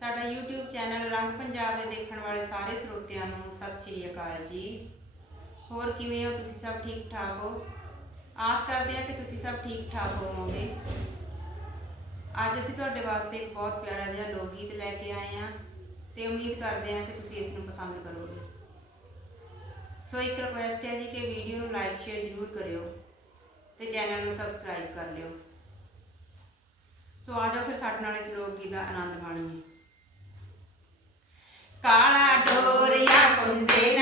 ਸਾਡਾ YouTube channel ਰੰਗ ਪੰਜਾਬ ਦੇ ਦੇਖਣ ਵਾਲੇ ਸਾਰੇ ਸਰੋਤਿਆਂ ਨੂੰ ਸਤਿ ਸ਼੍ਰੀ ਅਕਾਲ ਜੀ। ਹੋਰ ਕਿਵੇਂ ਹੋ? ਤੁਸੀਂ ਸਭ ਠੀਕ ਠਾਕ ਹੋ? ਆਸ ਕਰਦੇ ਹਾਂ ਕਿ ਤੁਸੀਂ ਸਭ ਠੀਕ ਠਾਕ ਹੋਵੋਗੇ। ਅੱਜ ਅਸੀਂ ਤੁਹਾਡੇ ਵਾਸਤੇ ਇੱਕ ਬਹੁਤ ਪਿਆਰਾ ਜਿਹਾ ਲੋਕ ਗੀਤ ਲੈ ਕੇ ਆਏ ਹਾਂ ਤੇ ਉਮੀਦ ਕਰਦੇ ਹਾਂ ਕਿ ਤੁਸੀਂ ਇਸ ਨੂੰ ਪਸੰਦ ਕਰੋਗੇ। ਸੋ ਇੱਕ ਰਿਕੁਐਸਟ ਹੈ ਜੀ ਕਿ ਵੀਡੀਓ ਨੂੰ ਲਾਈਕ ਸ਼ੇਅਰ ਜ਼ਰੂਰ ਕਰਿਓ ਤੇ ਚੈਨਲ ਨੂੰ ਸਬਸਕ੍ਰਾਈਬ ਕਰ ਲਿਓ। ਸੋ ਆ ਜਾਓ ਫਿਰ ਸਾਡੇ ਨਾਲ ਇਸ ਲੋਕ ਗੀਤ ਦਾ ਆਨੰਦ ਮਾਣੀਏ। காளாட்டோரியா கொண்டேன